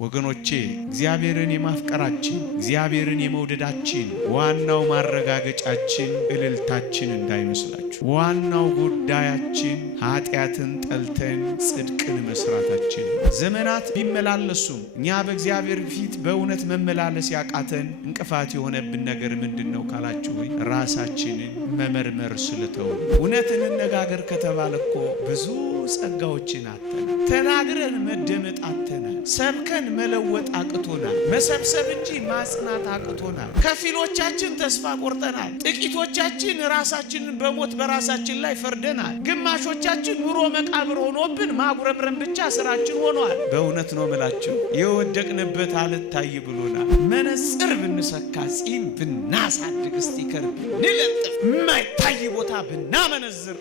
ወገኖቼ እግዚአብሔርን የማፍቀራችን እግዚአብሔርን የመውደዳችን ዋናው ማረጋገጫችን እልልታችን እንዳይመስላችሁ። ዋናው ጉዳያችን ኃጢአትን ጠልተን ጽድቅን መስራታችን። ዘመናት ቢመላለሱም እኛ በእግዚአብሔር ፊት በእውነት መመላለስ ያቃተን እንቅፋት የሆነብን ነገር ምንድነው ካላችሁ ራሳችንን መመርመር ስለተው። እውነት እንነጋገር ከተባለ እኮ ብዙ ጸጋዎችን አጥተናል። ተናግረን መደመጥ አጥተናል። ሰብከን መለወጥ አቅቶናል። መሰብሰብ እንጂ ማጽናት አቅቶናል። ከፊሎቻችን ተስፋ ቆርጠናል። ጥቂቶቻችን ራሳችንን በሞት በራሳችን ላይ ፈርደናል። ግማሾቻችን ኑሮ መቃብር ሆኖብን ማጉረምረም ብቻ ስራችን ሆኗል። በእውነት ነው የምላችሁ የወደቅንበት አልታይ ብሎናል። መነጽር ብንሰካ፣ ጺም ብናሳድግ፣ ስቲከር ብንለጥፍ፣ የማይታይ ቦታ ብናመነዝር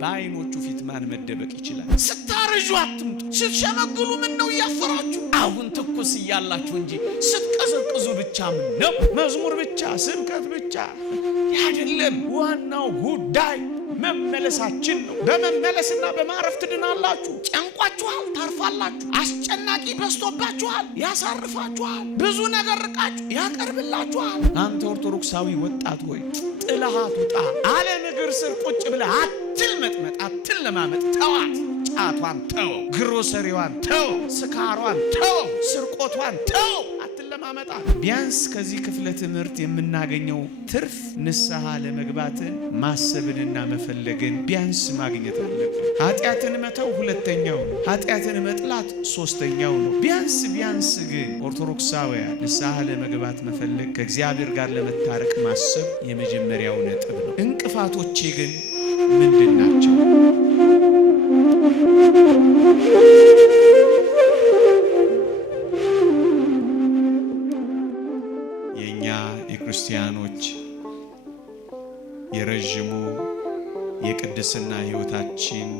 በአይኖቹ ፊት ማን መደበቅ ይችላል? ስታረጁ አትምጡ። ስትሸመግሉ ምን ነው እያፈራችሁ? አሁን ትኩስ እያላችሁ እንጂ ስትቀዘቅዙ ብቻ ምን ነው መዝሙር ብቻ ስብከት ብቻ አይደለም። ዋናው ጉዳይ መመለሳችን ነው። በመመለስና በማረፍ ትድናላችሁ። ጨንቋችኋል፣ ታርፋላችሁ። አስጨናቂ በዝቶባችኋል፣ ያሳርፋችኋል። ብዙ ነገር ርቃችሁ ያቀርብላችኋል። አንተ ኦርቶዶክሳዊ ወጣት ሆይ ጥላሃት ውጣ። ዓለም እግር ስር ቁጭ ብለህ አትልመጥመጥ፣ አትለማመጥ። ተዋት። ጫቷን ተው፣ ግሮሰሪዋን ተው፣ ስካሯን ተው፣ ስርቆቷን ተው፣ አትለማመጣ። ቢያንስ ከዚህ ክፍለ ትምህርት የምናገኘው ትርፍ ንስሐ ለመግባትን ማሰብንና መፈለግን ቢያንስ ማግኘት አለብን። ኃጢአትን መተው ሁለተኛው፣ ኃጢአትን መጥላት ሶስተኛው ነው። ቢያንስ ግን ኦርቶዶክሳውያን ንስሐ ለመግባት መፈለግ፣ ከእግዚአብሔር ጋር ለመታረቅ ማሰብ የመጀመሪያው ነጥብ ነው። እንቅፋቶቼ ግን ምንድን ናቸው? የኛ የክርስቲያኖች የረጅሙ የቅድስና ሕይወታችን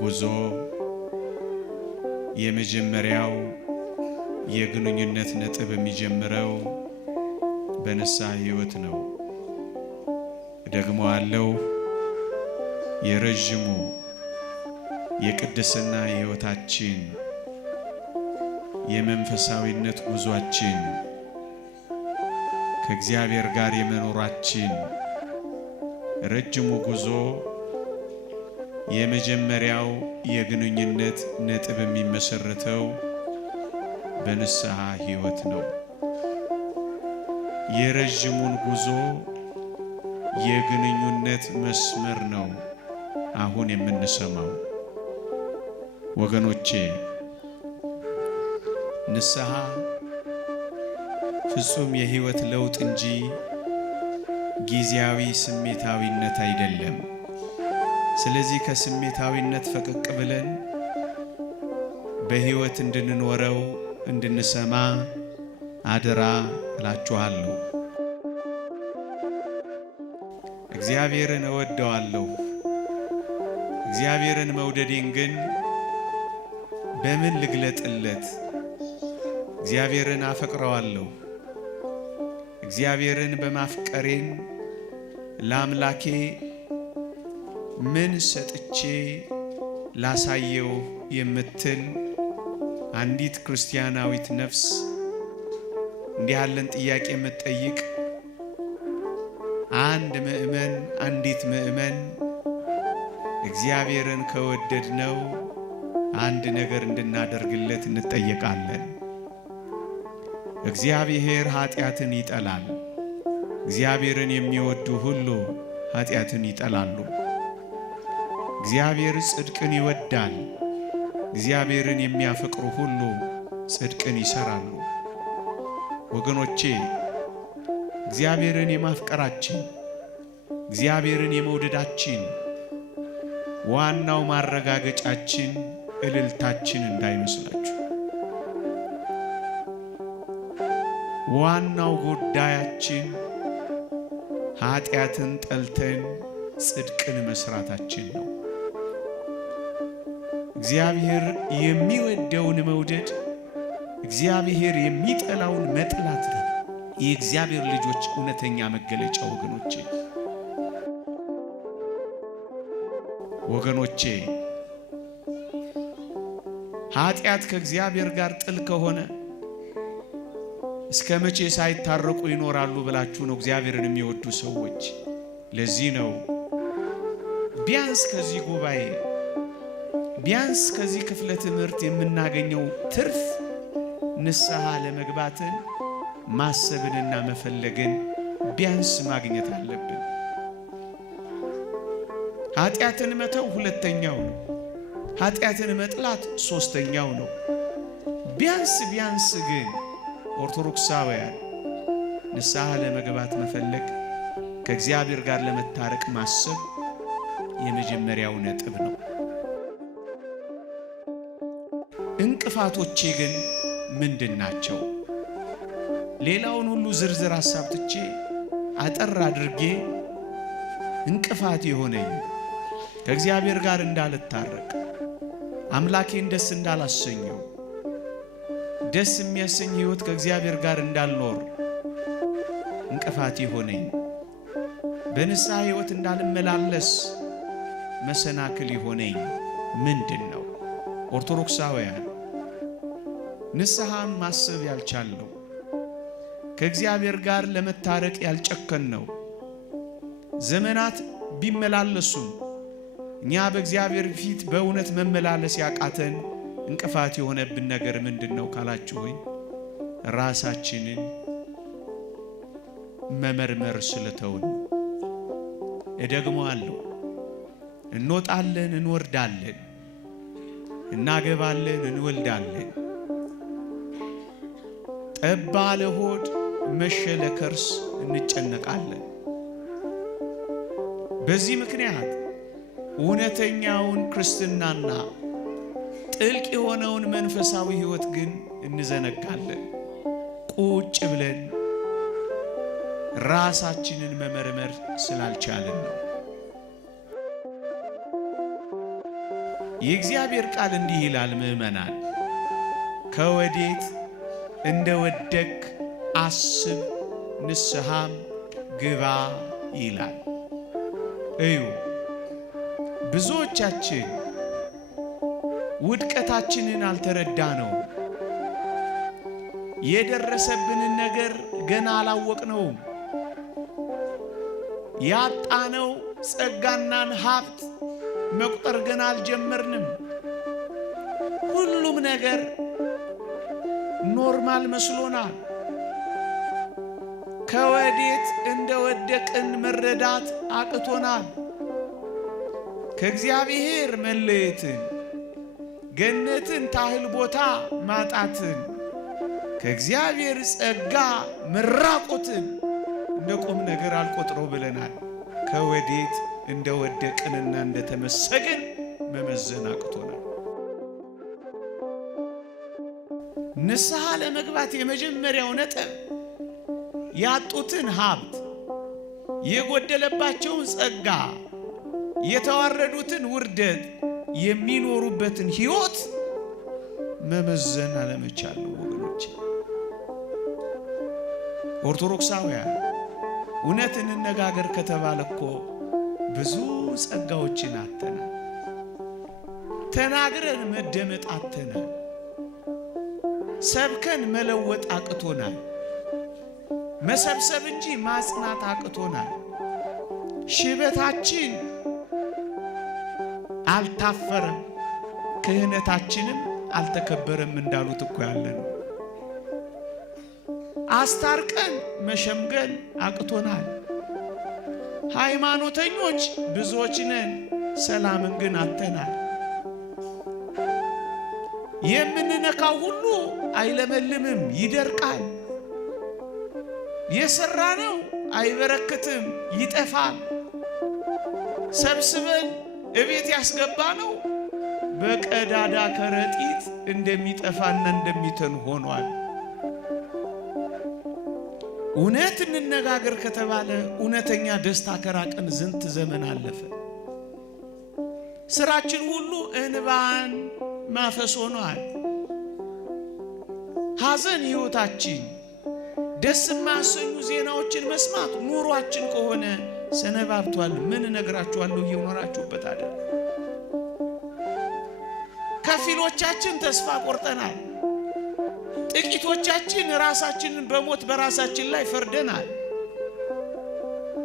ጉዞ የመጀመሪያው የግንኙነት ነጥብ የሚጀምረው በንስሐ ሕይወት ነው። ደግሞ አለው የረጅሙ የቅድስና ሕይወታችን የመንፈሳዊነት ጉዟችን ከእግዚአብሔር ጋር የመኖራችን ረጅሙ ጉዞ የመጀመሪያው የግንኙነት ነጥብ የሚመሰረተው በንስሐ ሕይወት ነው። የረጅሙን ጉዞ የግንኙነት መስመር ነው አሁን የምንሰማው። ወገኖቼ ንስሐ ፍጹም የሕይወት ለውጥ እንጂ ጊዜያዊ ስሜታዊነት አይደለም። ስለዚህ ከስሜታዊነት ፈቀቅ ብለን በሕይወት እንድንኖረው እንድንሰማ አደራ እላችኋለሁ። እግዚአብሔርን እወደዋለሁ። እግዚአብሔርን መውደዴን ግን በምን ልግለጥለት? እግዚአብሔርን አፈቅረዋለሁ። እግዚአብሔርን በማፍቀሬን ለአምላኬ ምን ሰጥቼ ላሳየው የምትል አንዲት ክርስቲያናዊት ነፍስ እንዲህ ያለን ጥያቄ የምትጠይቅ አንድ ምእመን አንዲት ምእመን እግዚአብሔርን ከወደድነው አንድ ነገር እንድናደርግለት እንጠየቃለን። እግዚአብሔር ኃጢአትን ይጠላል። እግዚአብሔርን የሚወዱ ሁሉ ኃጢአትን ይጠላሉ። እግዚአብሔር ጽድቅን ይወዳል። እግዚአብሔርን የሚያፈቅሩ ሁሉ ጽድቅን ይሰራሉ። ወገኖቼ እግዚአብሔርን የማፍቀራችን እግዚአብሔርን የመውደዳችን ዋናው ማረጋገጫችን እልልታችን እንዳይመስላችሁ። ዋናው ጉዳያችን ኃጢአትን ጠልተን ጽድቅን መስራታችን ነው። እግዚአብሔር የሚወደውን መውደድ፣ እግዚአብሔር የሚጠላውን መጥላት ነው የእግዚአብሔር ልጆች እውነተኛ መገለጫ። ወገኖቼ ኃጢአት ከእግዚአብሔር ጋር ጥል ከሆነ እስከ መቼ ሳይታረቁ ይኖራሉ ብላችሁ ነው እግዚአብሔርን የሚወዱ ሰዎች? ለዚህ ነው ቢያንስ ከዚህ ጉባኤ ቢያንስ ከዚህ ክፍለ ትምህርት የምናገኘው ትርፍ ንስሐ ለመግባትን ማሰብንና መፈለግን ቢያንስ ማግኘት አለብን። ኃጢአትን መተው ሁለተኛው ነው። ኃጢአትን መጥላት ሶስተኛው ነው። ቢያንስ ግን ኦርቶዶክሳውያን ንስሐ ለመግባት መፈለግ፣ ከእግዚአብሔር ጋር ለመታረቅ ማሰብ የመጀመሪያው ነጥብ ነው። እንቅፋቶቼ ግን ምንድን ናቸው? ሌላውን ሁሉ ዝርዝር ሐሳብ ትቼ አጠር አድርጌ እንቅፋት የሆነኝ ከእግዚአብሔር ጋር እንዳልታረቅ፣ አምላኬን ደስ እንዳላሰኘው፣ ደስ የሚያሰኝ ሕይወት ከእግዚአብሔር ጋር እንዳልኖር እንቅፋት የሆነኝ፣ በንስሐ ሕይወት እንዳልመላለስ መሰናክል የሆነኝ ምንድን ነው? ኦርቶዶክሳውያን ንስሐን ማሰብ ያልቻልነው፣ ከእግዚአብሔር ጋር ለመታረቅ ያልጨከንነው፣ ዘመናት ቢመላለሱም እኛ በእግዚአብሔር ፊት በእውነት መመላለስ ያቃተን እንቅፋት የሆነብን ነገር ምንድን ነው ካላችሁኝ፣ ራሳችንን መመርመር ስለተውን። እደግመዋለሁ፣ እንወጣለን፣ እንወርዳለን፣ እናገባለን፣ እንወልዳለን። ጠብ ባለ ሆድ መሸ ለከርስ እንጨነቃለን። በዚህ ምክንያት እውነተኛውን ክርስትናና ጥልቅ የሆነውን መንፈሳዊ ሕይወት ግን እንዘነጋለን። ቁጭ ብለን ራሳችንን መመርመር ስላልቻለን ነው። የእግዚአብሔር ቃል እንዲህ ይላል፣ ምእመናን ከወዴት እንደወደቅ አስብ ንስሐም ግባ ይላል። እዩ፣ ብዙዎቻችን ውድቀታችንን አልተረዳነው። የደረሰብንን ነገር ገና አላወቅነውም። ያጣነው ጸጋናን ሀብት መቁጠር ገና አልጀመርንም። ሁሉም ነገር ኖርማል መስሎናል። ከወዴት እንደወደቅን መረዳት አቅቶናል። ከእግዚአብሔር መለየትን፣ ገነትን ታህል ቦታ ማጣትን፣ ከእግዚአብሔር ጸጋ መራቆትን እንደ ቁም ነገር አልቆጥረው ብለናል። ከወዴት እንደወደቅንና እንደተመሰግን መመዘን አቅቶናል። ንስሐ ለመግባት የመጀመሪያው ነጥብ ያጡትን ሀብት፣ የጎደለባቸውን ጸጋ፣ የተዋረዱትን ውርደት፣ የሚኖሩበትን ሕይወት መመዘን አለመቻል ነው ወገኖች። ኦርቶዶክሳውያን እውነት እንነጋገር ከተባለ እኮ ብዙ ጸጋዎችን አጥተናል። ተናግረን መደመጥ አጥተናል። ሰብከን መለወጥ አቅቶናል። መሰብሰብ እንጂ ማጽናት አቅቶናል። ሽበታችን አልታፈረም፣ ክህነታችንም አልተከበረም እንዳሉት እኮ ያለ ነው። አስታርቀን መሸምገል አቅቶናል። ሃይማኖተኞች ብዙዎች ነን፣ ሰላምን ግን አጥተናል። የምንነካው ሁሉ አይለመልምም፣ ይደርቃል። የሰራነው አይበረክትም፣ ይጠፋል። ሰብስበን እቤት ያስገባነው በቀዳዳ ከረጢት እንደሚጠፋና እንደሚተን ሆኗል። እውነት እንነጋገር ከተባለ እውነተኛ ደስታ ከራቀን ዝንት ዘመን አለፈ። ስራችን ሁሉ እንባን ማፈስ ሆኗል። ሐዘን ሕይወታችን፣ ደስ የማያሰኙ ዜናዎችን መስማት ኑሯችን ከሆነ ሰነባብቷል። ምን እነግራችኋለሁ? እየኖራችሁበት አይደል? ከፊሎቻችን ተስፋ ቆርጠናል። ጥቂቶቻችን ራሳችንን በሞት በራሳችን ላይ ፈርደናል።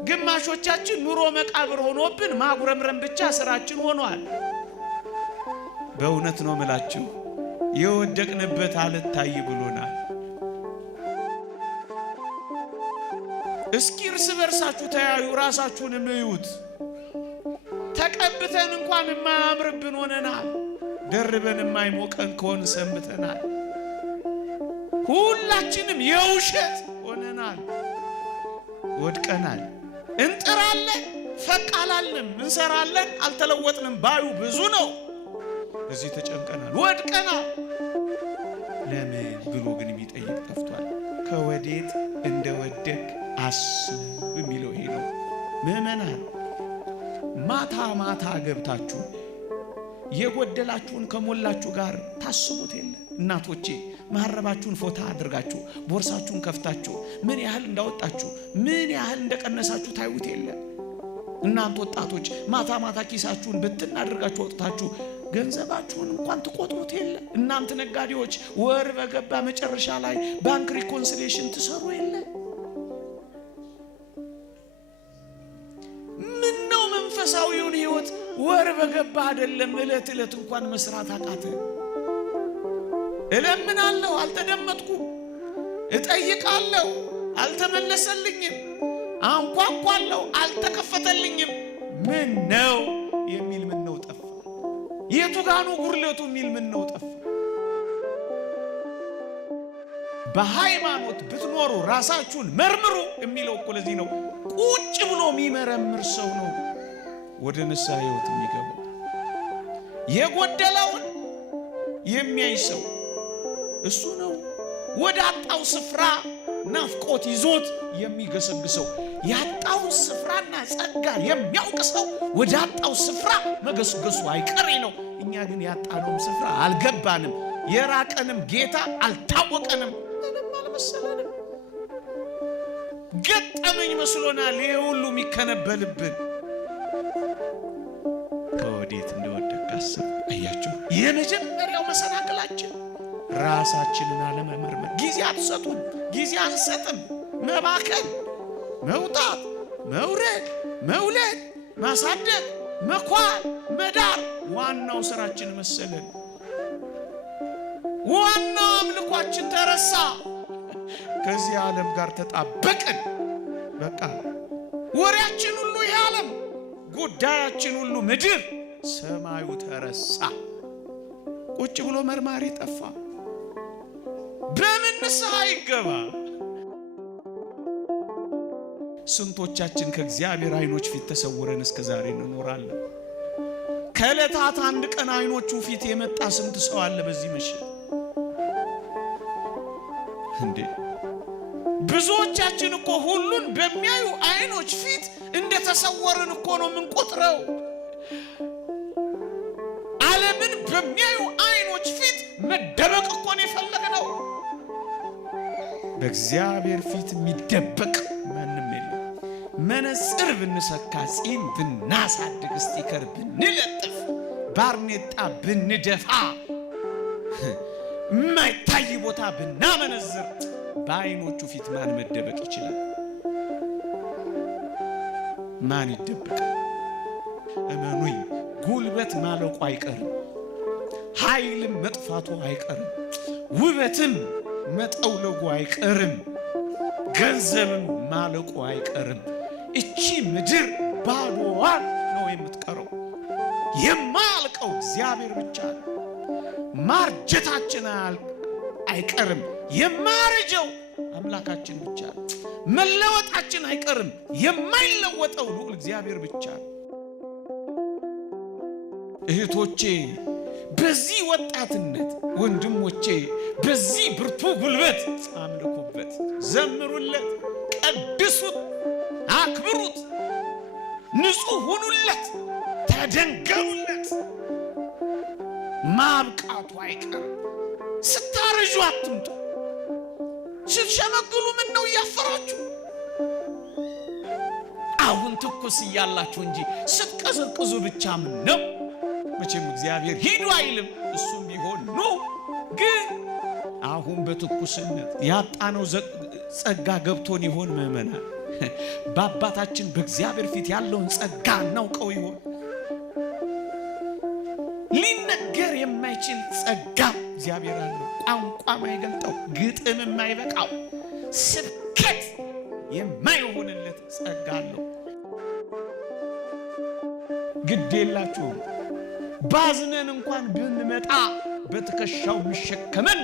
ግማሾቻችን ኑሮ መቃብር ሆኖብን ማጉረምረም ብቻ ስራችን ሆኗል። በእውነት ነው ምላችሁ የወደቅንበት አልታይ ብሎናል። እስኪ እርስ በርሳችሁ ተያዩ፣ ራሳችሁንም እዩት። ተቀብተን እንኳን የማያምርብን ሆነናል። ደርበን የማይሞቀን ከሆን ሰንብተናል። ሁላችንም የውሸት ሆነናል፣ ወድቀናል። እንጥራለን፣ ፈቅ አላልንም። እንሰራለን፣ አልተለወጥንም። ባዩ ብዙ ነው። እዚህ ተጨንቀናል፣ ወድቀናል። ለምን ብሎ ግን የሚጠይቅ ጠፍቷል። ከወዴት እንደወደቅ አስብ የሚለው ይሄ ነው። ምዕመናን ማታ ማታ ገብታችሁ የጎደላችሁን ከሞላችሁ ጋር ታስቡት የለ? እናቶቼ መሐረባችሁን ፎታ አድርጋችሁ ቦርሳችሁን ከፍታችሁ ምን ያህል እንዳወጣችሁ ምን ያህል እንደቀነሳችሁ ታዩት የለ? እናንተ ወጣቶች ማታ ማታ ኪሳችሁን ብትን አድርጋችሁ ወጥታችሁ ገንዘባችሁን እንኳን ትቆጥሩት የለ? እናንተ ነጋዴዎች ወር በገባ መጨረሻ ላይ ባንክ ሪኮንሲሊየሽን ትሰሩ የለ? ምነው መንፈሳዊውን ህይወት ወር በገባ አይደለም እለት እለት እንኳን መስራት አቃተ? እለምናለሁ አልተደመጥኩም፣ እጠይቃለሁ አልተመለሰልኝም፣ አንኳኳለሁ አልተከፈተልኝም። ምን ነው የሚል ምን ነው ጠፋ? የቱ ጋኑ ጉርለቱ የሚል ምን ነው ጠፋ? በሃይማኖት ብትኖሩ ራሳችሁን መርምሩ የሚለው እኮ ለዚህ ነው። ቁጭ ብሎ የሚመረምር ሰው ነው ወደ ንስሐ ህይወት የሚገባው። የጎደለውን የሚያይ ሰው እሱ ነው ወደ አጣው ስፍራ ናፍቆት ይዞት የሚገሰግሰው። ያጣውን ስፍራና ጸጋ የሚያውቅ ሰው ወደ አጣው ስፍራ መገስገሱ አይቀሬ ነው። እኛ ግን ያጣነውም ስፍራ አልገባንም፣ የራቀንም ጌታ አልታወቀንም፣ ምንም አልመሰለንም። ገጠመኝ መስሎናል ይሄ ሁሉ የሚከነበልብን። ከወዴት እንደወደቅ አስብ። አያችሁ፣ የመጀመሪያው መሰናክላችን ራሳችንን አለመመርመር። ጊዜ አትሰጡን፣ ጊዜ አንሰጥም። መባከን፣ መውጣት፣ መውረድ፣ መውለድ፣ ማሳደግ፣ መኳል፣ መዳር ዋናው ስራችን መሰለን። ዋናው አምልኳችን ተረሳ። ከዚህ ዓለም ጋር ተጣበቅን። በቃ ወሬያችን ሁሉ ይህ ዓለም፣ ጉዳያችን ሁሉ ምድር፣ ሰማዩ ተረሳ። ቁጭ ብሎ መርማሪ ጠፋ። በምን ንስሐ ይገባ? ስንቶቻችን ከእግዚአብሔር አይኖች ፊት ተሰውረን እስከ ዛሬ እንኖራለን? ከዕለታት አንድ ቀን አይኖቹ ፊት የመጣ ስንት ሰው አለ በዚህ ምሽት? እንዴ ብዙዎቻችን እኮ ሁሉን በሚያዩ አይኖች ፊት እንደተሰወርን እኮ ነው የምንቆጥረው። ዓለምን በሚያዩ አይኖች ፊት መደበቅ እኮ ነው የፈለግነው። በእግዚአብሔር ፊት የሚደበቅ ማንም የለም። መነጽር ብንሰካ፣ ጺም ብናሳድግ፣ ስቲከር ብንለጥፍ፣ ባርኔጣ ብንደፋ፣ የማይታይ ቦታ ብናመነዝር በአይኖቹ ፊት ማን መደበቅ ይችላል? ማን ይደበቃል? እመኑኝ፣ ጉልበት ማለቁ አይቀርም፣ ኃይልም መጥፋቱ አይቀርም፣ ውበትም መጠውለጉ አይቀርም፣ ገንዘብም ማለቁ አይቀርም። እቺ ምድር ባዶዋን ነው የምትቀረው። የማያልቀው እግዚአብሔር ብቻ ነው። ማርጀታችን አይቀርም፣ የማረጀው አምላካችን ብቻ ነው። መለወጣችን አይቀርም፣ የማይለወጠው ልዑል እግዚአብሔር ብቻ ነው። እህቶቼ በዚህ ወጣትነት፣ ወንድሞቼ በዚህ ብርቱ ጉልበት አምልኩበት፣ ዘምሩለት፣ ቀድሱት፣ አክብሩት፣ ንጹሕ ሁኑለት፣ ተደንገሩለት። ማብቃቱ አይቀርም። ስታረጁ አትምጡ። ስትሸመግሉ ምን ነው እያፈራችሁ? አሁን ትኩስ እያላችሁ እንጂ ስትቀዘቅዙ ብቻ ምን ነው? መቼም እግዚአብሔር ሂዱ አይልም። እሱም ቢሆን ኑ። ግን አሁን በትኩስነት ያጣነው ጸጋ ገብቶን ይሆን? ምእመናን በአባታችን በእግዚአብሔር ፊት ያለውን ጸጋ እናውቀው ይሆን? ሊነገር የማይችል ጸጋ እግዚአብሔር አለው። ቋንቋ የማይገልጠው፣ ግጥም የማይበቃው፣ ስብከት የማይሆንለት ጸጋ አለው። ግድ የላችሁም ባዝነን እንኳን ብንመጣ በትከሻው የሚሸከመን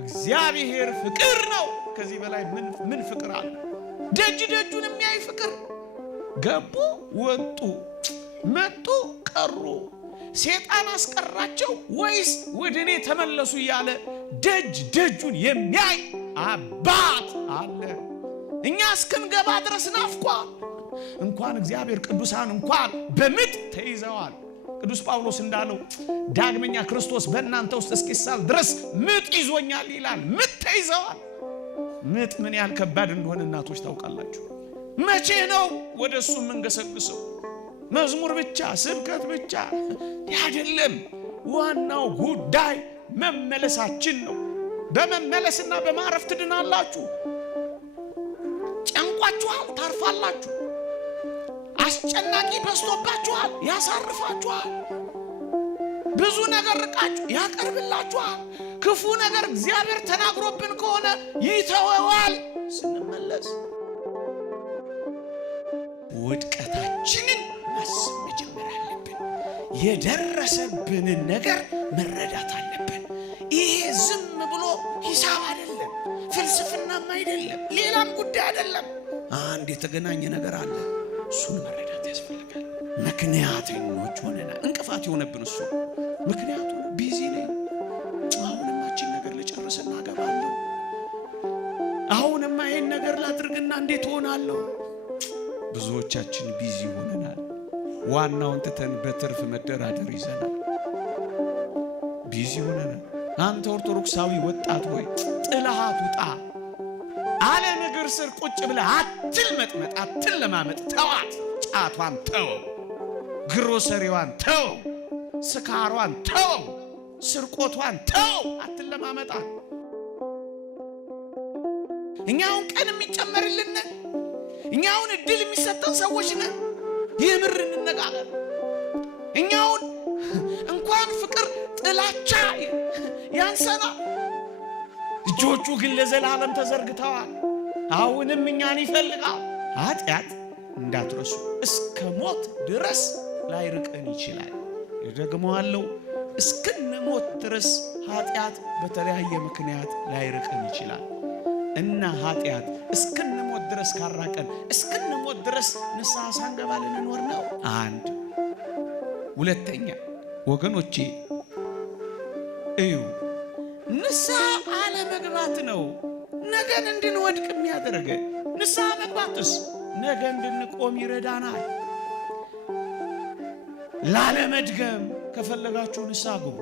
እግዚአብሔር ፍቅር ነው። ከዚህ በላይ ምን ፍቅር አለ? ደጅ ደጁን የሚያይ ፍቅር። ገቡ፣ ወጡ፣ መጡ፣ ቀሩ፣ ሰይጣን አስቀራቸው ወይስ ወደ እኔ ተመለሱ እያለ ደጅ ደጁን የሚያይ አባት አለ። እኛ እስክንገባ ድረስ ናፍቋል። እንኳን እግዚአብሔር ቅዱሳን እንኳን በምጥ ተይዘዋል። ቅዱስ ጳውሎስ እንዳለው ዳግመኛ ክርስቶስ በእናንተ ውስጥ እስኪሳል ድረስ ምጥ ይዞኛል ይላል። ምጥ ተይዘዋል። ምጥ ምን ያህል ከባድ እንደሆነ እናቶች ታውቃላችሁ። መቼ ነው ወደ እሱ የምንገሰግሰው? መዝሙር ብቻ ስብከት ብቻ አይደለም። ዋናው ጉዳይ መመለሳችን ነው። በመመለስና በማረፍ ትድናላችሁ። ጨንቋችኋል፣ ታርፋላችሁ። አስጨናቂ በዝቶባችኋል፣ ያሳርፋችኋል። ብዙ ነገር ርቃችሁ ያቀርብላችኋል። ክፉ ነገር እግዚአብሔር ተናግሮብን ከሆነ ይተወዋል። ስንመለስ ውድቀታችንን ማሰብ መጀመር አለብን። የደረሰብንን ነገር መረዳት አለብን። ይሄ ዝም ብሎ ሂሳብ አይደለም፣ ፍልስፍናም አይደለም፣ ሌላም ጉዳይ አይደለም። አንድ የተገናኘ ነገር አለ። እሱን መረዳት ያስፈልጋል። ምክንያተኞች ሆነናል። እንቅፋት የሆነብን እሱ ምክንያቱ ቢዚ ነኝ። አሁንማ ይህችን ነገር ልጨርስና እገባለሁ። አሁንማ ይሄን ነገር ላድርግና እንዴት ሆናለሁ? ብዙዎቻችን ቢዚ ሆነናል። ዋናውን ትተን በትርፍ መደራደር ይዘናል። ቢዚ ሆነናል። አንተ ኦርቶዶክሳዊ ወጣት ሆይ ጥላሃት ውጣ። ዓለም እግር ስር ቁጭ ብለህ አትልመጥመጥ፣ አትለማመጥ። ተዋት። ጫቷን ተው፣ ግሮሰሪዋን ተው፣ ስካሯን ተው፣ ስርቆቷን ተው፣ አትለማመጣት። እኛውን ቀን የሚጨመርልን እኛውን እድል የሚሰጠን ሰዎች ነን። የምር እንነጋገር። እኛውን እንኳን ፍቅር ጥላቻ ያንሰና፣ እጆቹ ግን ለዘላለም ተዘርግተዋል። አሁንም እኛን ይፈልጋል። ኃጢአት እንዳትረሱ እስከ ሞት ድረስ ላይርቀን ይችላል። ደግሞአለው እስክንሞት ድረስ ኃጢአት በተለያየ ምክንያት ላይርቀን ይችላል እና ኃጢአት እስክንሞት ድረስ ካራቀን እስክንሞት ድረስ ንስሐ ሳንገባ ልንኖር ነው። አንድ ሁለተኛ ወገኖቼ እዩ፣ ንስሐ አለመግባት ነው ነገን እንድንወድቅ የሚያደርገን። ንስሐ መግባትስ ነገ እንድንቆም ይረዳናል። ላለመድገም ከፈለጋችሁ ንስሐ ግቡ።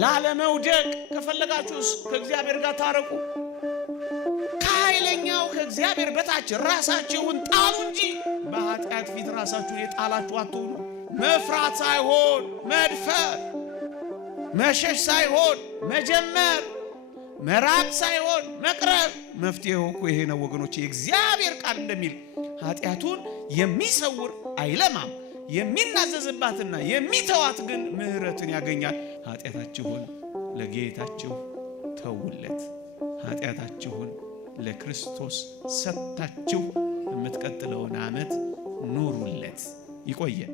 ላለመውደቅ ከፈለጋችሁስ ከእግዚአብሔር ጋር ታረቁ። ከኃይለኛው ከእግዚአብሔር በታች ራሳችሁን ጣሉ እንጂ በኃጢአት ፊት ራሳችሁን የጣላችሁ አትሁኑ። መፍራት ሳይሆን መድፈር፣ መሸሽ ሳይሆን መጀመር፣ መራቅ ሳይሆን መቅረብ። መፍትሄው እኮ ይሄ ነው ወገኖች። የእግዚአብሔር ቃል እንደሚል ኃጢአቱን የሚሰውር አይለማም፣ የሚናዘዝባትና የሚተዋት ግን ምሕረትን ያገኛል። ኃጢአታችሁን ለጌታችሁ ተውለት። ኃጢአታችሁን ለክርስቶስ ሰጥታችሁ የምትቀጥለውን ዓመት ኑሩለት። ይቆየን።